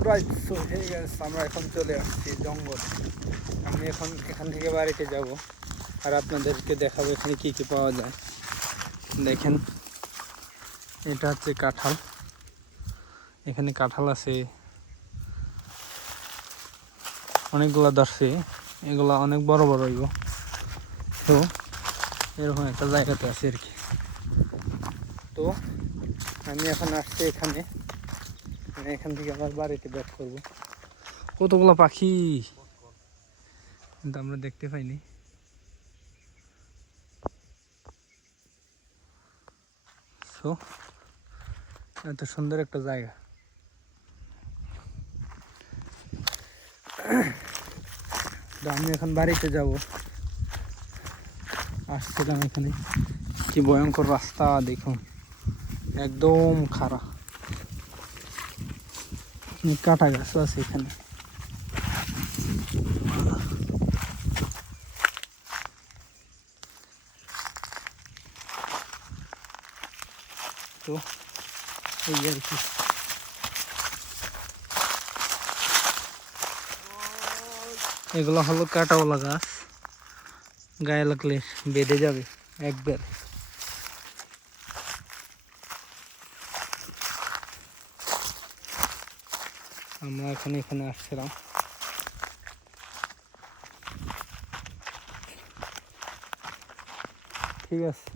Alright, so hey guys, আমরা এখন চলে আসছি জঙ্গল। আমি এখন এখান থেকে বাড়িতে যাব আর আপনাদেরকে দেখাবো এখানে কি কি পাওয়া যায়। দেখেন, এটা হচ্ছে কাঁঠাল। এখানে কাঁঠাল আছে অনেকগুলা ধরছে, এগুলা অনেক বড় বড় হইব। তো এরকম একটা জায়গাতে আছে আর কি। তো আমি এখন আসছি এখানে, এখান থেকে আবার বাড়িতে ব্যাক করবো। কতগুলো পাখি কিন্তু আমরা দেখতে পাইনি। তো এত সুন্দর একটা জায়গা। তো আমি এখন বাড়িতে যাব। আসছিলাম এখানে, কি ভয়ঙ্কর রাস্তা দেখুন, একদম খারাপ। কাটা গাছও আছে এখানে। তো এই আর কি। এগুলো হলো কাঁটাওয়ালা গাছ, গায়ে লাগলে বেঁধে যাবে একবার। আমরা এখানে আসছিলাম। ঠিক আছে।